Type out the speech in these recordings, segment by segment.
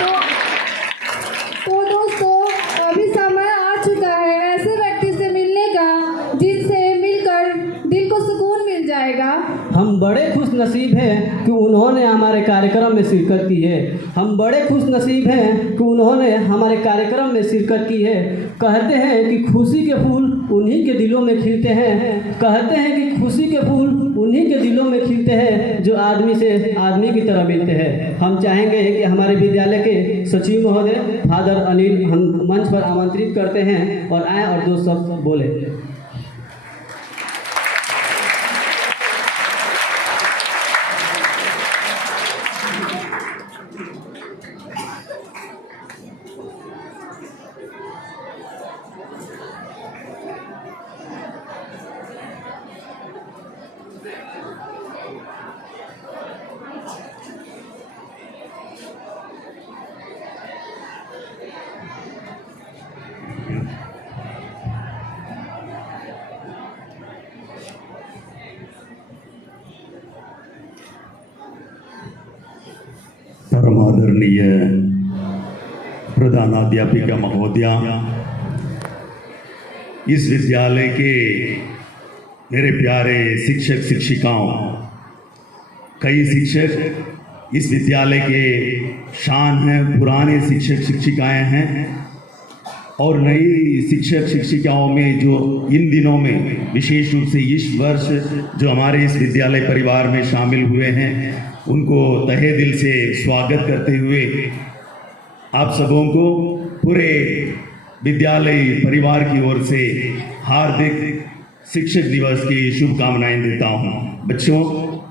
तो दोस्तों अभी समय आ चुका है ऐसे व्यक्ति से मिलने का जिनसे मिलकर दिल को सुकून मिल जाएगा। हम बड़े खुश नसीब हैं कि उन्होंने हमारे कार्यक्रम में शिरकत की है। हम बड़े खुश नसीब हैं कि उन्होंने हमारे कार्यक्रम में शिरकत की है। कहते हैं कि खुशी के फूल उन्हीं के दिलों में खिलते हैं। कहते हैं कि खुशी के फूल उन्हीं के दिलों में खिलते हैं जो आदमी से आदमी की तरह मिलते हैं। हम चाहेंगे कि हमारे विद्यालय के सचिव महोदय फादर अनिल हम मंच पर आमंत्रित करते हैं और आए और 2 शब्द बोले। परमादरणीय प्रधानाध्यापिका महोदया, इस विद्यालय के मेरे प्यारे शिक्षक शिक्षिकाओं, कई शिक्षक इस विद्यालय के शान हैं, पुराने शिक्षक शिक्षिकाएं हैं और नई शिक्षक शिक्षिकाओं में जो इन दिनों में विशेष रूप से इस वर्ष जो हमारे इस विद्यालय परिवार में शामिल हुए हैं, उनको तहे दिल से स्वागत करते हुए आप सबों को पूरे विद्यालय परिवार की ओर से हार्दिक शिक्षक दिवस की शुभकामनाएं देता हूं। बच्चों,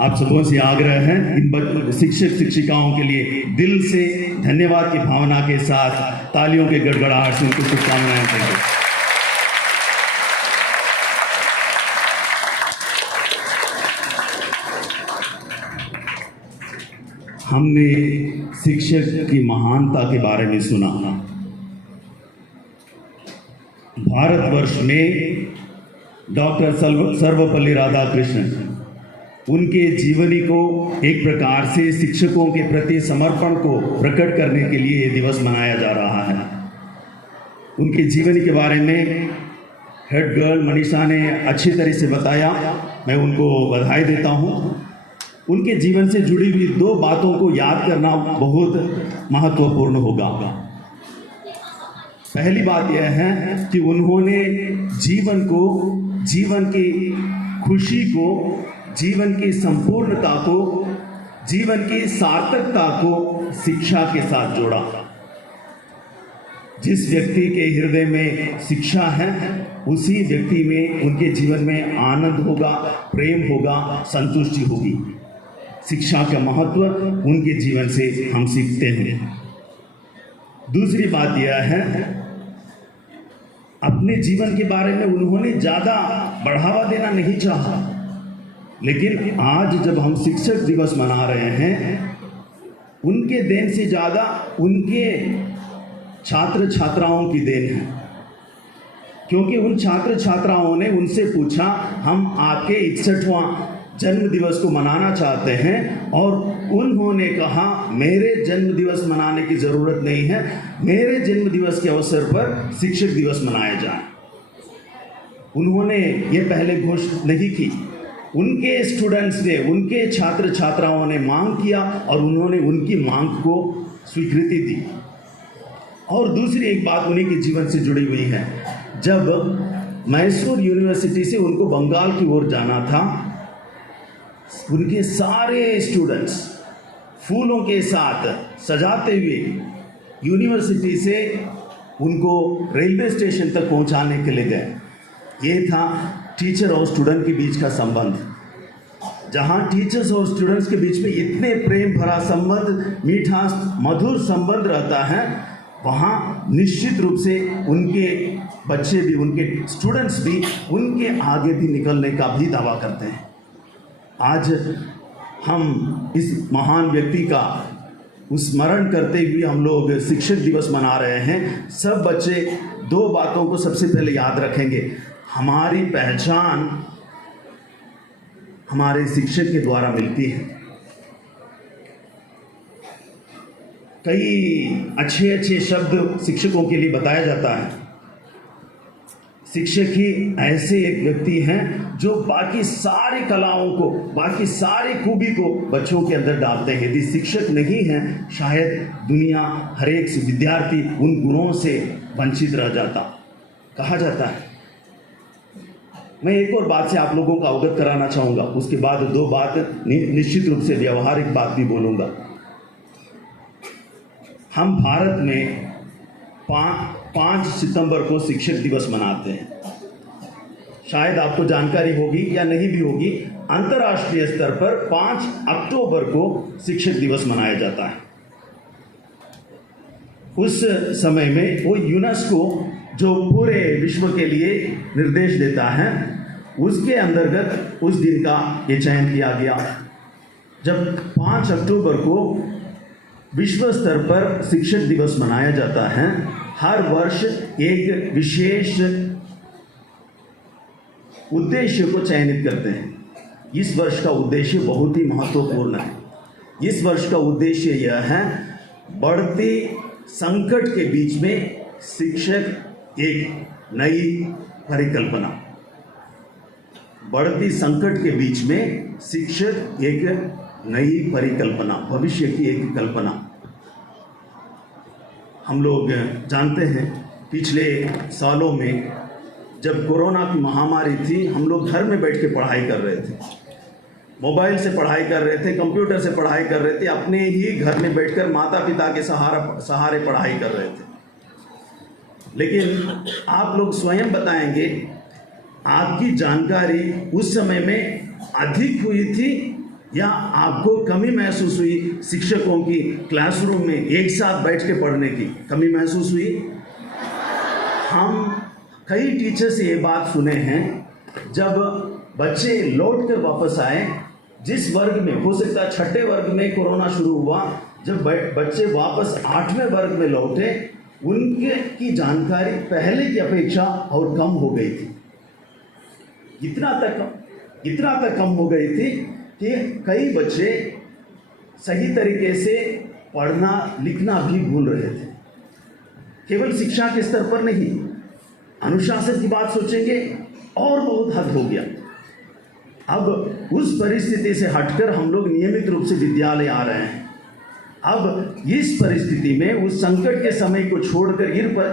आप सबों से आग्रह है इन शिक्षक शिक्षिकाओं के लिए दिल से धन्यवाद की भावना के साथ तालियों के गड़गड़ाहट से उनको शुभकामनाएं देंगे। हमने शिक्षक की महानता के बारे में सुना। भारतवर्ष में डॉक्टर सर्वपल्ली राधाकृष्णन, उनके जीवनी को एक प्रकार से शिक्षकों के प्रति समर्पण को प्रकट करने के लिए ये दिवस मनाया जा रहा है। उनके जीवनी के बारे में हेड गर्ल मनीषा ने अच्छी तरह से बताया, मैं उनको बधाई देता हूँ। उनके जीवन से जुड़ी हुई 2 बातों को याद करना बहुत महत्वपूर्ण होगा। पहली बात यह है कि उन्होंने जीवन को, जीवन की खुशी को, जीवन की संपूर्णता को, जीवन की सार्थकता को शिक्षा के साथ जोड़ा। जिस व्यक्ति के हृदय में शिक्षा है, उसी व्यक्ति में, उनके जीवन में आनंद होगा, प्रेम होगा, संतुष्टि होगी। शिक्षा का महत्व उनके जीवन से हम सीखते हैं। दूसरी बात यह है, अपने जीवन के बारे में उन्होंने ज़्यादा बढ़ावा देना नहीं चाहा, लेकिन आज जब हम शिक्षक दिवस मना रहे हैं, उनके देन से ज़्यादा उनके छात्र छात्राओं की देन है। क्योंकि उन छात्र छात्राओं ने उनसे पूछा, हम आपके 61वां जन्म दिवस को मनाना चाहते हैं, और उन्होंने कहा मेरे जन्म दिवस मनाने की ज़रूरत नहीं है, मेरे जन्म दिवस के अवसर पर शिक्षक दिवस मनाया जाए। उन्होंने ये पहले घोषणा नहीं की, उनके स्टूडेंट्स ने, उनके छात्र छात्राओं ने मांग किया और उन्होंने उनकी मांग को स्वीकृति दी। और दूसरी एक बात उन्हीं के जीवन से जुड़ी हुई है, जब मैसूर यूनिवर्सिटी से उनको बंगाल की ओर जाना था, उनके सारे स्टूडेंट्स फूलों के साथ सजाते हुए यूनिवर्सिटी से उनको रेलवे स्टेशन तक पहुंचाने के लिए गए। ये था टीचर और स्टूडेंट के बीच का संबंध। जहां टीचर्स और स्टूडेंट्स के बीच में इतने प्रेम भरा संबंध, मीठा मधुर संबंध रहता है, वहाँ निश्चित रूप से उनके बच्चे भी, उनके स्टूडेंट्स भी उनके आगे भी निकलने का भी दावा करते हैं। आज हम इस महान व्यक्ति का स्मरण करते हुए हम लोग शिक्षक दिवस मना रहे हैं। सब बच्चे 2 बातों को सबसे पहले याद रखेंगे। हमारी पहचान हमारे शिक्षक के द्वारा मिलती है। कई अच्छे अच्छे शब्द शिक्षकों के लिए बताया जाता है। शिक्षक ही ऐसे एक व्यक्ति हैं जो बाकी सारी कलाओं को, बाकी सारी खूबी को बच्चों के अंदर डालते हैं। यदि शिक्षक नहीं हैं, शायद दुनिया, हर एक विद्यार्थी उन गुणों से वंचित रह जाता। कहा जाता है, मैं एक और बात से आप लोगों को अवगत कराना चाहूँगा, उसके बाद दो बात निश्चित रूप से व्यवहारिक बात भी बोलूँगा। हम भारत में 5 सितंबर को शिक्षक दिवस मनाते हैं। शायद आपको जानकारी होगी या नहीं भी होगी, अंतर्राष्ट्रीय स्तर पर 5 अक्टूबर को शिक्षक दिवस मनाया जाता है। उस समय में वो यूनेस्को जो पूरे विश्व के लिए निर्देश देता है, उसके अंतर्गत उस दिन का ये चयन किया गया। जब 5 अक्टूबर को विश्व स्तर पर शिक्षक दिवस मनाया जाता है, हर वर्ष एक विशेष उद्देश्य को चयनित करते हैं। इस वर्ष का उद्देश्य बहुत ही महत्वपूर्ण है। इस वर्ष का उद्देश्य यह है, बढ़ती संकट के बीच में शिक्षक एक नई परिकल्पना। बढ़ती संकट के बीच में शिक्षक एक नई परिकल्पना, भविष्य की एक कल्पना। हम लोग जानते हैं पिछले सालों में जब कोरोना की महामारी थी, हम लोग घर में बैठ के पढ़ाई कर रहे थे, मोबाइल से पढ़ाई कर रहे थे, कंप्यूटर से पढ़ाई कर रहे थे, अपने ही घर में बैठकर माता पिता के सहारे पढ़ाई कर रहे थे। लेकिन आप लोग स्वयं बताएंगे, आपकी जानकारी उस समय में अधिक हुई थी या आपको कमी महसूस हुई? शिक्षकों की क्लासरूम में एक साथ बैठ के पढ़ने की कमी महसूस हुई? हम कई टीचर से ये बात सुने हैं, जब बच्चे लौट कर वापस आए, जिस वर्ग में हो सकता है 6ठे वर्ग में कोरोना शुरू हुआ, जब बच्चे वापस 8वें वर्ग में लौटे, उनके की जानकारी पहले की अपेक्षा और कम हो गई थी। इतना तक कम हो गई थी कि कई बच्चे सही तरीके से पढ़ना लिखना भी भूल रहे थे। केवल शिक्षा के स्तर पर नहीं, अनुशासन की बात सोचेंगे और बहुत हद हो गया। अब उस परिस्थिति से हटकर हम लोग नियमित रूप से विद्यालय आ रहे हैं। अब इस परिस्थिति में, उस संकट के समय को छोड़कर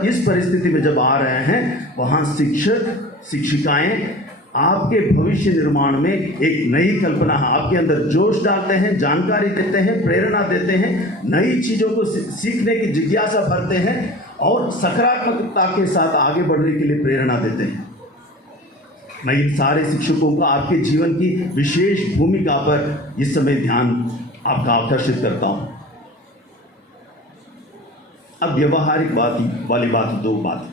इस परिस्थिति में जब आ रहे हैं, वहाँ शिक्षक शिक्षिकाएं आपके भविष्य निर्माण में एक नई कल्पना, आपके अंदर जोश डालते हैं, जानकारी देते हैं, प्रेरणा देते हैं, नई चीज़ों को सीखने की जिज्ञासा भरते हैं और सकारात्मकता के साथ आगे बढ़ने के लिए प्रेरणा देते हैं। मैं इन सारे शिक्षकों का आपके जीवन की विशेष भूमिका पर इस समय ध्यान आपका आकर्षित करता हूँ। अब व्यवहारिक वाली बात, दो बात।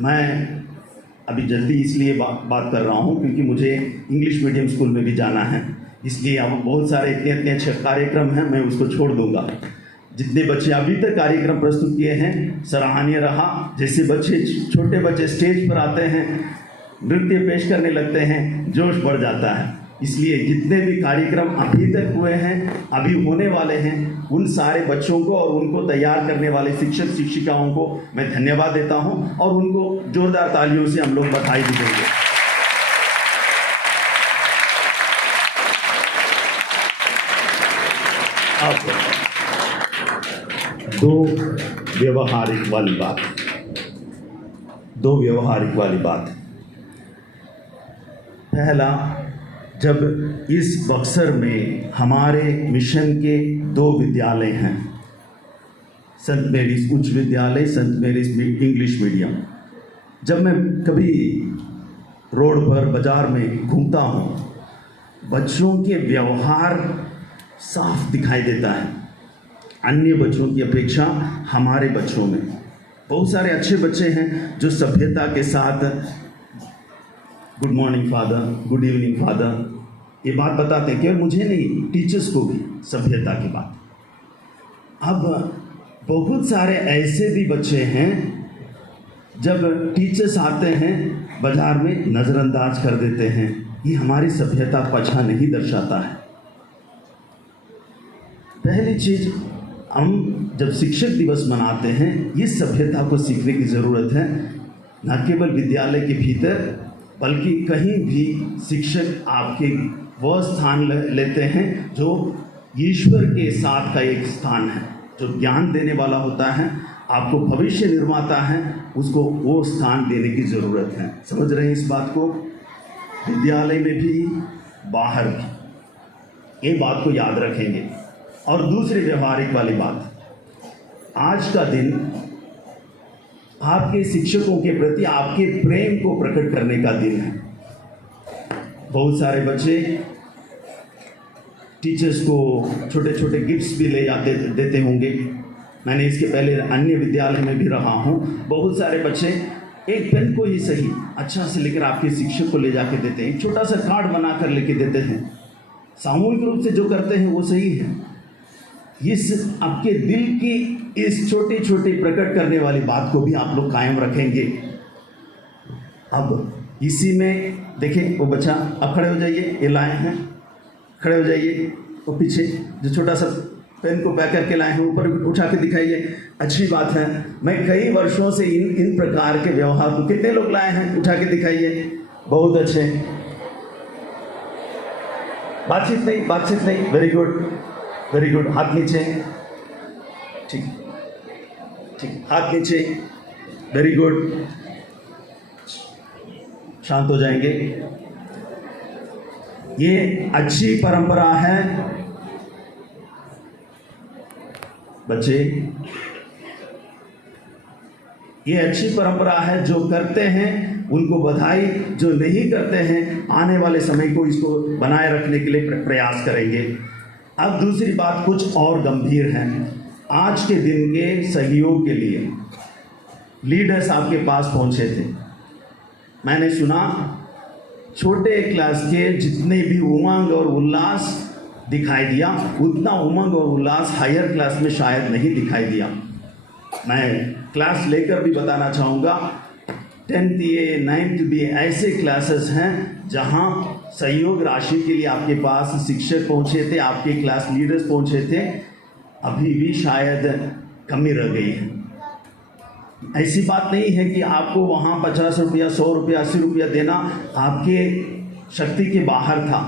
मैं अभी जल्दी इसलिए बात कर रहा हूँ क्योंकि मुझे इंग्लिश मीडियम स्कूल में भी जाना है, इसलिए अब बहुत सारे इतने अच्छे कार्यक्रम हैं, मैं उसको छोड़ दूंगा। जितने बच्चे अभी तक कार्यक्रम प्रस्तुत किए हैं, सराहनीय रहा। जैसे छोटे बच्चे स्टेज पर आते हैं, नृत्य पेश करने लगते हैं, जोश बढ़ जाता है। इसलिए जितने भी कार्यक्रम अभी तक हुए हैं, अभी होने वाले हैं, उन सारे बच्चों को और उनको तैयार करने वाले शिक्षक शिक्षिकाओं को मैं धन्यवाद देता हूं और उनको जोरदार तालियों से हम लोग बधाई भी देंगे। अब दो व्यवहारिक वाली बात। पहला, जब इस बक्सर में हमारे मिशन के 2 विद्यालय हैं, संत मेरीज उच्च विद्यालय, संत मेरीज इंग्लिश मीडियम, जब मैं कभी रोड पर बाजार में घूमता हूँ, बच्चों के व्यवहार साफ दिखाई देता है। अन्य बच्चों की अपेक्षा हमारे बच्चों में बहुत सारे अच्छे बच्चे हैं जो सभ्यता के साथ good morning father, good evening father, ये बात बताते हैं। केवल मुझे नहीं, टीचर्स को भी सभ्यता की बात। अब बहुत सारे ऐसे भी बच्चे हैं, जब टीचर्स आते हैं बाजार में नज़रअंदाज कर देते हैं। ये हमारी सभ्यता को अच्छा नहीं दर्शाता है। पहली चीज़, हम जब शिक्षक दिवस मनाते हैं, इस सभ्यता को सीखने की ज़रूरत है, न केवल विद्यालय के भीतर बल्कि कहीं भी शिक्षक आपके वह स्थान लेते हैं जो ईश्वर के साथ का एक स्थान है, जो ज्ञान देने वाला होता है, आपको भविष्य निर्माता है, उसको वो स्थान देने की ज़रूरत है। समझ रहे हैं इस बात को? विद्यालय में भी बाहर भी ये बात को याद रखेंगे। और दूसरी व्यवहारिक वाली बात, आज का दिन आपके शिक्षकों के प्रति आपके प्रेम को प्रकट करने का दिन है। बहुत सारे बच्चे टीचर्स को छोटे छोटे गिफ्ट्स भी ले जाते देते होंगे। मैंने इसके पहले अन्य विद्यालय में भी रहा हूँ। बहुत सारे बच्चे एक पेन को ही सही अच्छा से लेकर आपके शिक्षक को ले जाके देते हैं, छोटा सा कार्ड बना कर लेके देते हैं। सामूहिक रूप से जो करते हैं वो सही है। इस आपके दिल की इस छोटी छोटी प्रकट करने वाली बात को भी आप लोग कायम रखेंगे। अब इसी में देखें, वो बच्चा अब खड़े हो जाइए, ये लाए हैं, खड़े हो जाइए। वो पीछे जो छोटा सा पेन को पैक करके लाए हैं ऊपर उठा के दिखाइए। अच्छी बात है। मैं कई वर्षों से इन प्रकार के व्यवहार को, कितने लोग लाए हैं उठा के दिखाइए। बहुत अच्छे, बातचीत नहीं, वेरी गुड। हाथ नीचे, ठीक, हाथ नीचे, वेरी गुड। शांत हो जाएंगे। ये अच्छी परंपरा है बच्चे, ये अच्छी परंपरा है। जो करते हैं उनको बधाई, जो नहीं करते हैं आने वाले समय को इसको बनाए रखने के लिए प्रयास करेंगे। अब दूसरी बात कुछ और गंभीर है। आज के दिन के सहयोग के लिए लीडर्स आपके पास पहुंचे थे। मैंने सुना छोटे क्लास के जितने भी उमंग और उल्लास दिखाई दिया, उतना उमंग और उल्लास हायर क्लास में शायद नहीं दिखाई दिया। मैं क्लास लेकर भी बताना चाहूँगा, 10th ए 9th बी ऐसे क्लासेस हैं जहाँ सहयोग राशि के लिए आपके पास शिक्षक पहुँचे थे, आपके क्लास लीडर्स पहुँचे थे, अभी भी शायद कमी रह गई है। ऐसी बात नहीं है कि आपको वहाँ 50 रुपया, 100 रुपया, 80 रुपया देना आपके शक्ति के बाहर था।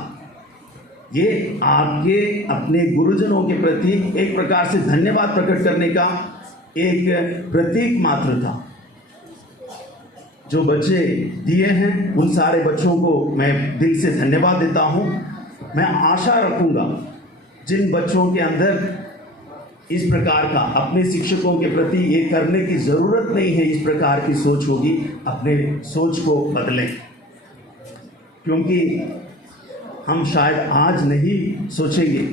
ये आपके अपने गुरुजनों के प्रति एक प्रकार से धन्यवाद प्रकट करने का एक प्रतीक मात्र था। जो बच्चे दिए हैं उन सारे बच्चों को मैं दिल से धन्यवाद देता हूँ। मैं आशा रखूँगा जिन बच्चों के अंदर इस प्रकार का अपने शिक्षकों के प्रति ये करने की ज़रूरत नहीं है, इस प्रकार की सोच होगी, अपने सोच को बदलें। क्योंकि हम शायद आज नहीं सोचेंगे,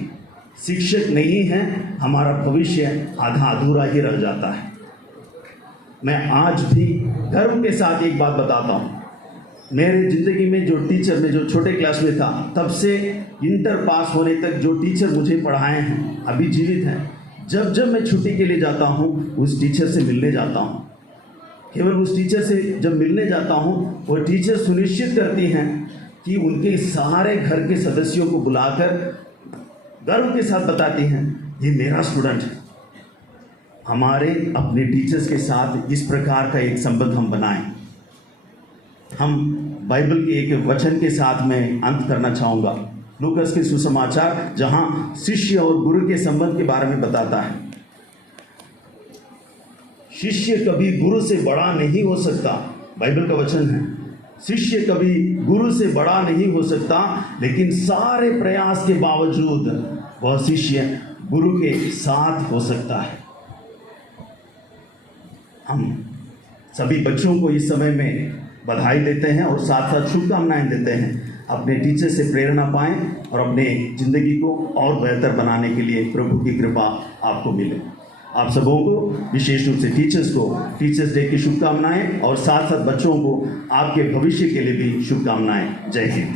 शिक्षक नहीं हैं, हमारा भविष्य आधा अधूरा ही रह जाता है। मैं आज भी गर्व के साथ एक बात बताता हूँ, मेरे ज़िंदगी में जो टीचर में जो छोटे क्लास में था तब से इंटर पास होने तक जो टीचर मुझे पढ़ाए हैं अभी जीवित हैं। जब मैं छुट्टी के लिए जाता हूँ उस टीचर से मिलने जाता हूँ। केवल उस टीचर से जब मिलने जाता हूँ वो टीचर सुनिश्चित करती हैं कि उनके सारे घर के सदस्यों को बुलाकर गर्व के साथ बताती हैं ये मेरा स्टूडेंट है। हमारे अपने टीचर्स के साथ इस प्रकार का एक संबंध हम बनाएं। हम बाइबल के एक वचन के साथ मैं अंत करना चाहूँगा, लूकस के सुसमाचार, जहाँ शिष्य और गुरु के संबंध के बारे में बताता है। शिष्य कभी गुरु से बड़ा नहीं हो सकता, बाइबल का वचन है। शिष्य कभी गुरु से बड़ा नहीं हो सकता, लेकिन सारे प्रयास के बावजूद वह शिष्य गुरु के साथ हो सकता है। हम सभी बच्चों को इस समय में बधाई देते हैं और साथ साथ शुभकामनाएं देते हैं। अपने टीचर से प्रेरणा पाएं और अपने ज़िंदगी को और बेहतर बनाने के लिए प्रभु की कृपा आपको मिले। आप सबों को, विशेष रूप से टीचर्स को, टीचर्स डे की शुभकामनाएं और साथ साथ बच्चों को आपके भविष्य के लिए भी शुभकामनाएं। जय हिंद।